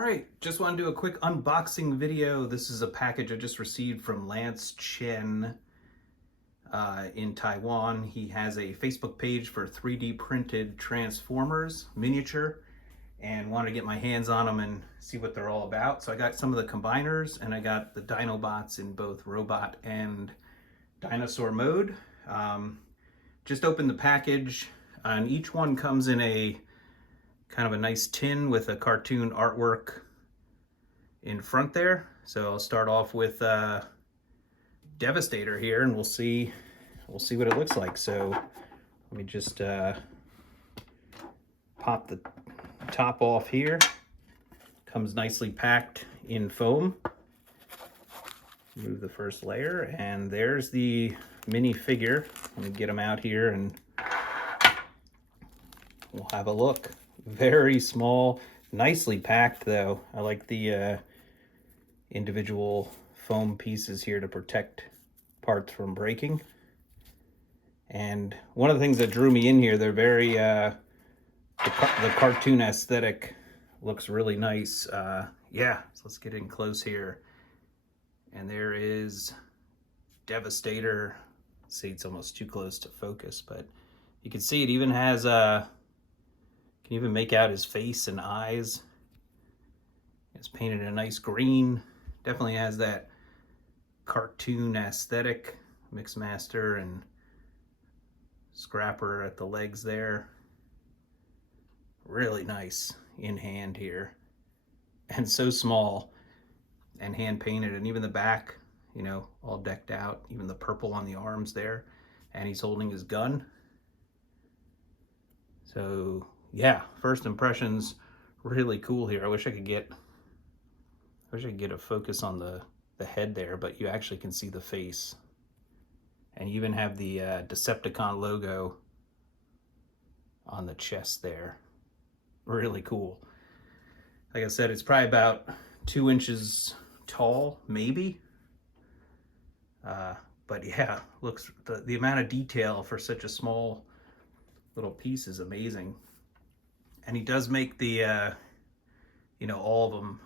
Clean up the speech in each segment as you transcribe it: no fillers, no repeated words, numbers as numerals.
All right, just want to do a quick unboxing video. This is a package I just received from Chen in Taiwan. He has a Facebook page for 3D printed Transformers miniature and wanted to get my hands on them and see what they're all about. So I got some of the combiners and I got the Dinobots in both robot and dinosaur mode. Just opened the package and each one comes in a kind of a nice tin with a cartoon artwork in front there. So I'll start off with Devastator here and we'll see what it looks like. So let me just pop the top off here. Comes nicely packed in foam. Remove the first layer and there's the mini figure. Let me get him out here and we'll have a look. Very small, nicely packed though. I like the individual foam pieces here to protect parts from breaking. And one of the things that drew me in here, they're very, the cartoon aesthetic looks really nice. Yeah, so let's get in close here. And there is Devastator. See, it's almost too close to focus, but you can see it even has can even make out his face and eyes. It's painted a nice green. Definitely has that cartoon aesthetic. Mixmaster and Scrapper at the legs there. Really nice in hand here. And so small and hand painted, and even the back, you know, all decked out. Even the purple on the arms there. And he's holding his gun. So yeah, first impressions, really cool here. I wish I could get a focus on the head there, but you actually can see the face. And you even have the Decepticon logo on the chest there. Really cool. Like I said, it's probably about 2 inches tall, maybe. But yeah, looks the amount of detail for such a small little piece is amazing. And he does make the, you know, all of them,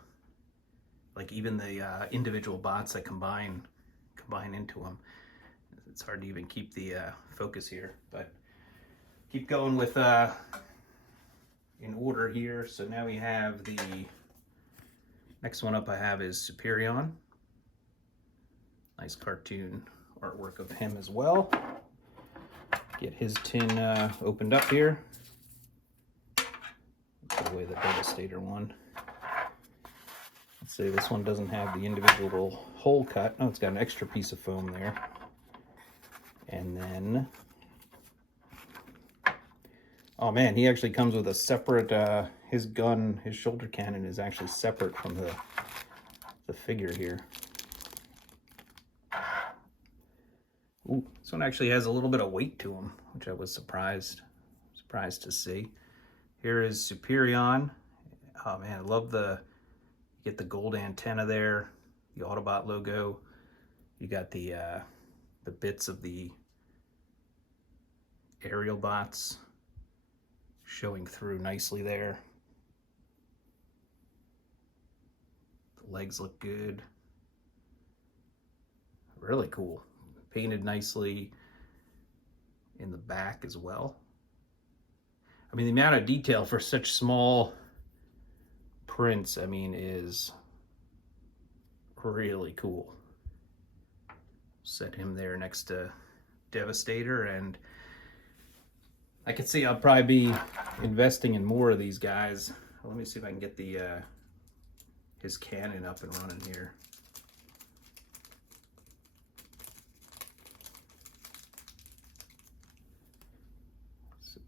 like even the individual bots that combine into them. It's hard to even keep the focus here, but keep going with in order here. So now we have the next one up I have is Superion. Nice cartoon artwork of him as well. Get his tin opened up here. Put away the Devastator one. Let's say this one doesn't have the individual hole cut. Oh, it's got an extra piece of foam there. And then, oh man, he actually comes with a separate, his gun, his shoulder cannon is actually separate from the figure here. Ooh, this one actually has a little bit of weight to him, which I was surprised to see. Here is Superion. Oh man, I love you get the gold antenna there, the Autobot logo. You got the bits of the aerial bots showing through nicely there. The legs look good. Really cool. Painted nicely in the back as well. I mean, the amount of detail for such small prints, I mean, is really cool. Set him there next to Devastator, and I can see I'll probably be investing in more of these guys. Let me see if I can get the his cannon up and running here.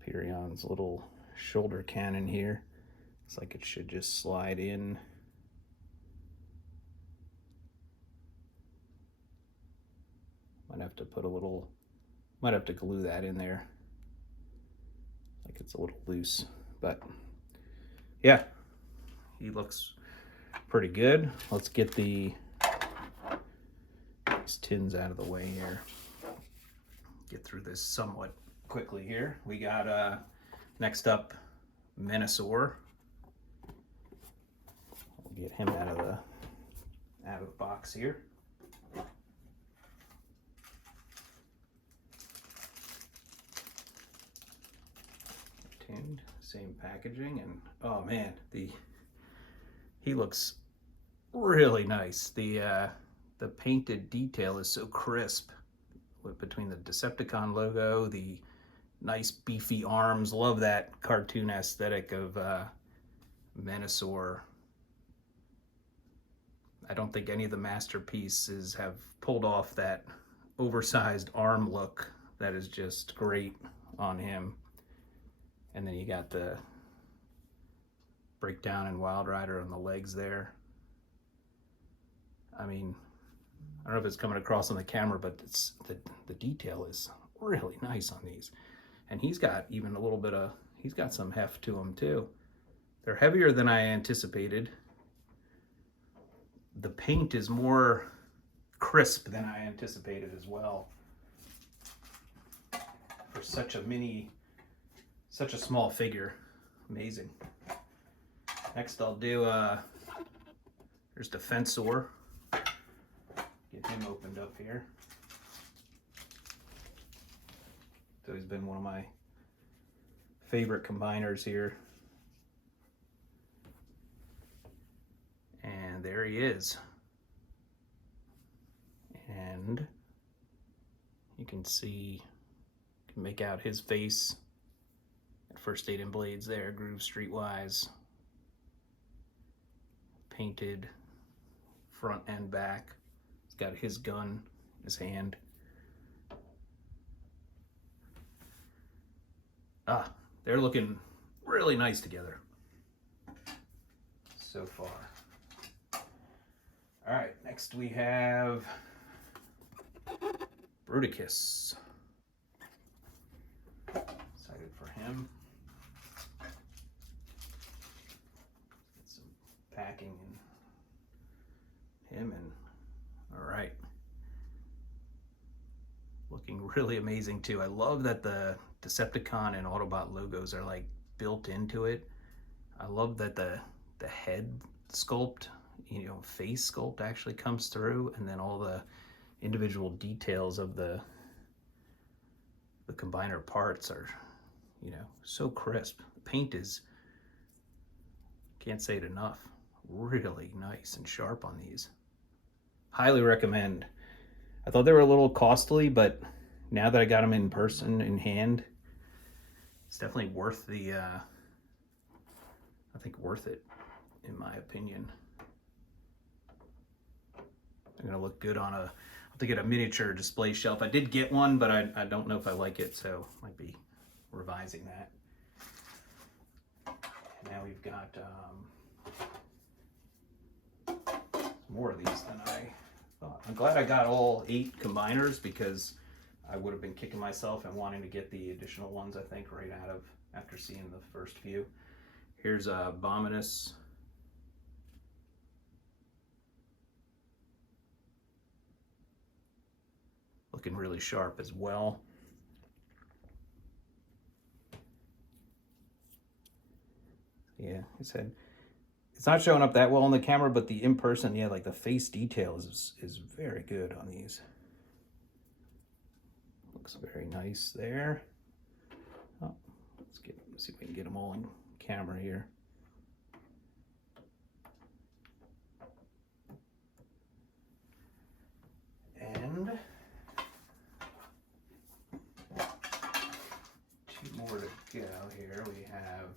Superion's little shoulder cannon here. Looks like it should just slide in. Might have to glue that in there. Like it's a little loose, but yeah, he looks pretty good. Let's get these tins out of the way here. Get through this somewhat quickly here. We got next up Menasor. Get him out of the box here. Tinned, same packaging, and oh man, he looks really nice. The painted detail is so crisp between the Decepticon logo, the nice beefy arms. Love that cartoon aesthetic of Menasor. I don't think any of the masterpieces have pulled off that oversized arm look that is just great on him. And then you got the breakdown and Wild Rider on the legs there. I mean, I don't know if it's coming across on the camera, but it's the detail is really nice on these. And he's got even a little bit of, he's got some heft to him too. They're heavier than I anticipated. The paint is more crisp than I anticipated as well. For such a small figure. Amazing. Next I'll do, there's Defensor. Get him opened up here. So he's been one of my favorite combiners here. And there he is. And you can see, you can make out his face at First Aid and Blades there, Groove Streetwise. Painted front and back. He's got his gun in his hand. They're looking really nice together so far. All right, next we have Bruticus. Excited for him. Get some packing in him, and all right. Looking really amazing too. I love that the Decepticon and Autobot logos are like built into it. I love that the head sculpt, you know, face sculpt actually comes through, and then all the individual details of the combiner parts are, you know, so crisp. The paint is, can't say it enough, really nice and sharp on these. Highly recommend. I thought they were a little costly, but now that I got them in person, in hand, it's definitely worth the, I think worth it, in my opinion. They're gonna look good on a, I'll have to get a miniature display shelf. I did get one, but I don't know if I like it, so might be revising that. Now we've got more of these than I thought. I'm glad I got all 8 combiners, because I would have been kicking myself and wanting to get the additional ones, I think, right out of, after seeing the first few. Here's Abominus. Looking really sharp as well. Yeah, his head. It's not showing up that well on the camera, but the in person, yeah, like the face detail is very good on these. Looks very nice there. Oh, let's see if we can get them all on camera here. And 2 more to go here. We have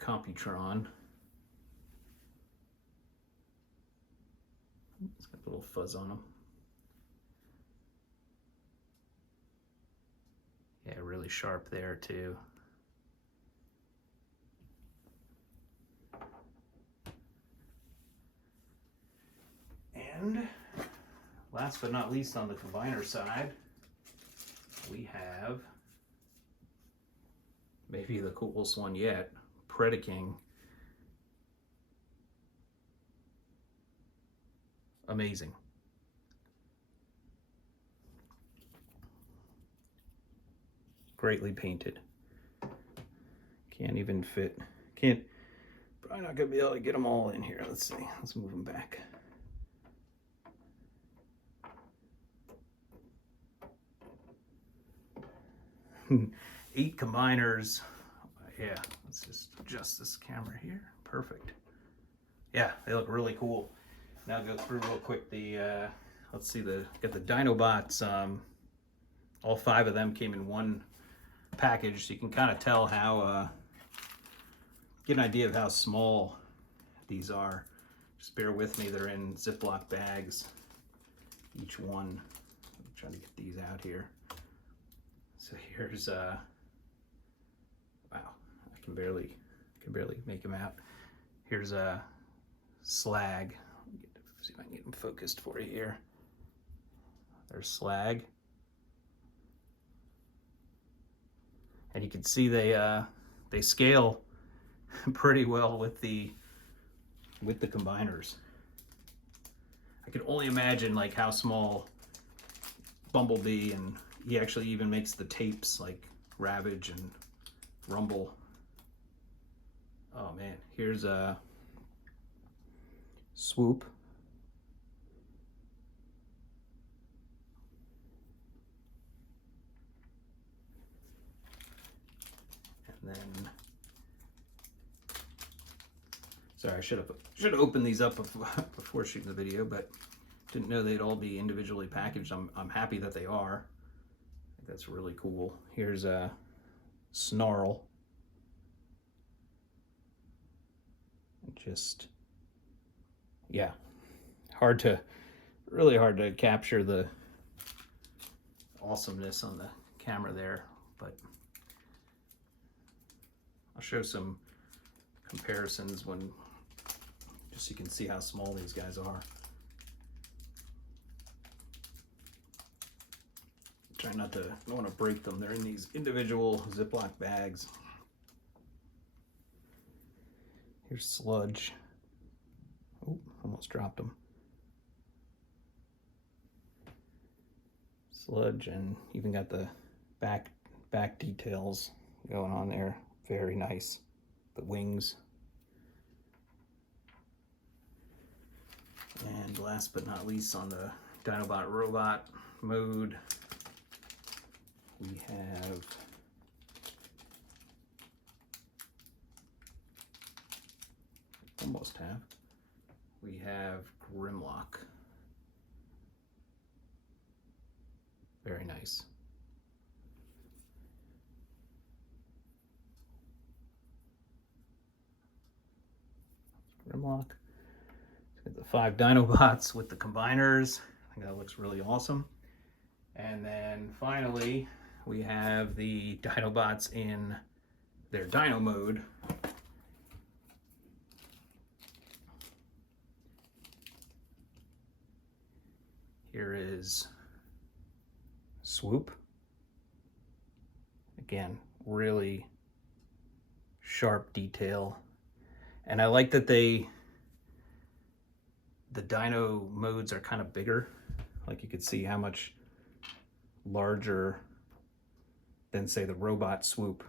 Computron. It's got a little fuzz on him. Yeah, really sharp there too. And last but not least, on the combiner side, we have maybe the coolest one yet, Predaking. Amazing. Greatly painted. Can't even fit, can't, Probably not gonna be able to get them all in here. Let's see. Let's move them back. Eight combiners. Yeah, let's just adjust this camera here. Perfect. Yeah, they look really cool. Now I'll go through real quick the, let's see, got the Dinobots. All 5 of them came in one package, so you can kind of tell how, get an idea of how small these are. Just bear with me, they're in Ziploc bags, each one. I'm trying to get these out here. So here's, wow, I can barely make them out. Here's a Slag. See if I can get them focused for you here. There's Slag. And you can see they scale pretty well with the combiners. I can only imagine like how small Bumblebee, and he actually even makes the tapes like Ravage and Rumble. Oh man, here's a Swoop. And then, sorry, I should have opened these up before shooting the video, but didn't know they'd all be individually packaged. I'm happy that they are. I think that's really cool. Here's a Snarl. Just, yeah, really hard to capture the awesomeness on the camera there, but I'll show some comparisons just so you can see how small these guys are. Try not to, don't want to break them. They're in these individual Ziploc bags. Here's Sludge. Oh, almost dropped them. Sludge, and even got the back details going on there. Very nice. The wings. And last but not least, on the Dinobot robot mode, we have we have Grimlock. Very nice. Grimlock. Got the 5 Dinobots with the combiners. I think that looks really awesome. And then finally, we have the Dinobots in their Dino mode. Here is Swoop. Again, really sharp detail. And I like that the Dino modes are kind of bigger. Like you could see how much larger than, say, the robot Swoop,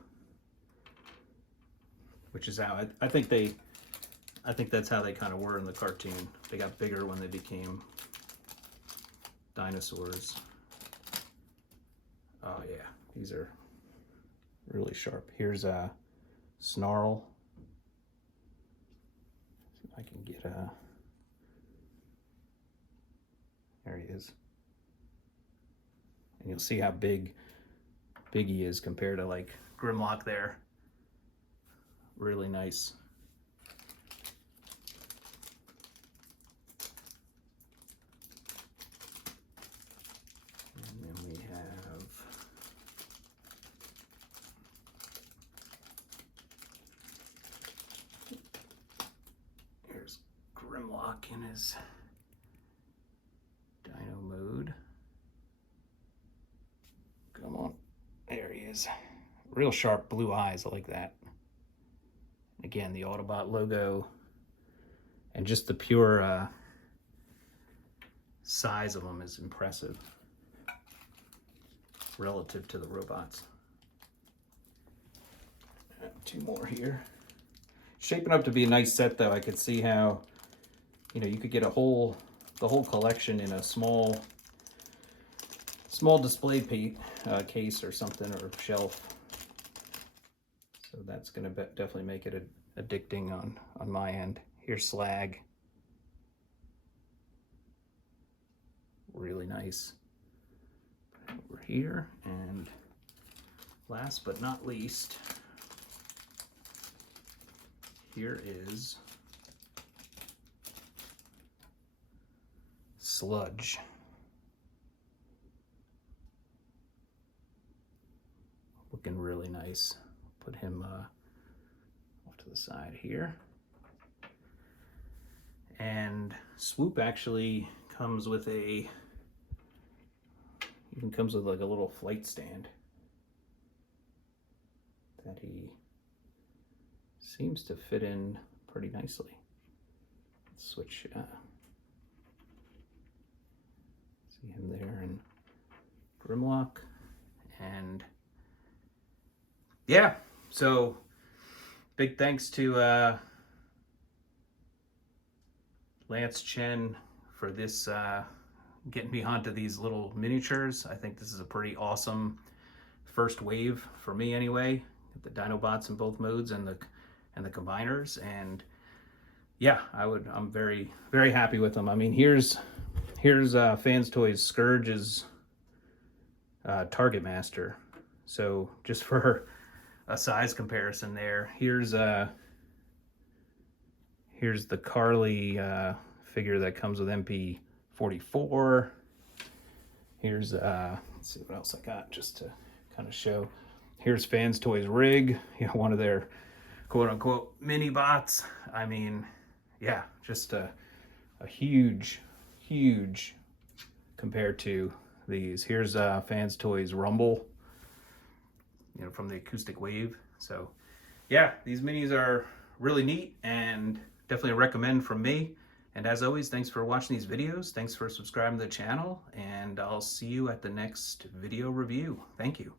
which is how I think that's how they kind of were in the cartoon. They got bigger when they became dinosaurs. Oh yeah, these are really sharp. Here's a Snarl. See if I can get a, there he is. And you'll see how big he is compared to like Grimlock there. Really nice. And then we have here's Grimlock in his Dino mode. Come on. There he is. Real sharp blue eyes. I like that. Again, the Autobot logo and just the pure size of them is impressive relative to the robots. 2 more here. Shaping up to be a nice set, though. I could see how, you know, you could get the whole collection in a small display case or something, or shelf. So that's going to definitely make it addicting on my end. Here's Slag. Really nice. Over here, and last but not least, here is Sludge. Looking really nice. Put him off to the side here. And Swoop actually comes with like a little flight stand that he seems to fit in pretty nicely. Let's switch, see him there in Grimlock. And yeah, so big thanks to Lance Chen for this, getting me onto these little miniatures. I think this is a pretty awesome first wave for me anyway. The Dinobots in both modes and the combiners, and yeah, I'm very, very happy with them. I mean, here's Fans Toys Scourge's Target Master. So just for a size comparison there, here's the Carly figure that comes with MP44. Here's let's see what else I got just to kind of show. Here's Fans Toys Rig, you know, one of their quote-unquote mini bots. I mean, yeah, just a huge compared to these. Here's Fans Toys Rumble, you know, from the Acoustic Wave. So yeah, these minis are really neat and definitely a recommend from me. And as always, thanks for watching these videos. Thanks for subscribing to the channel, and I'll see you at the next video review. Thank you.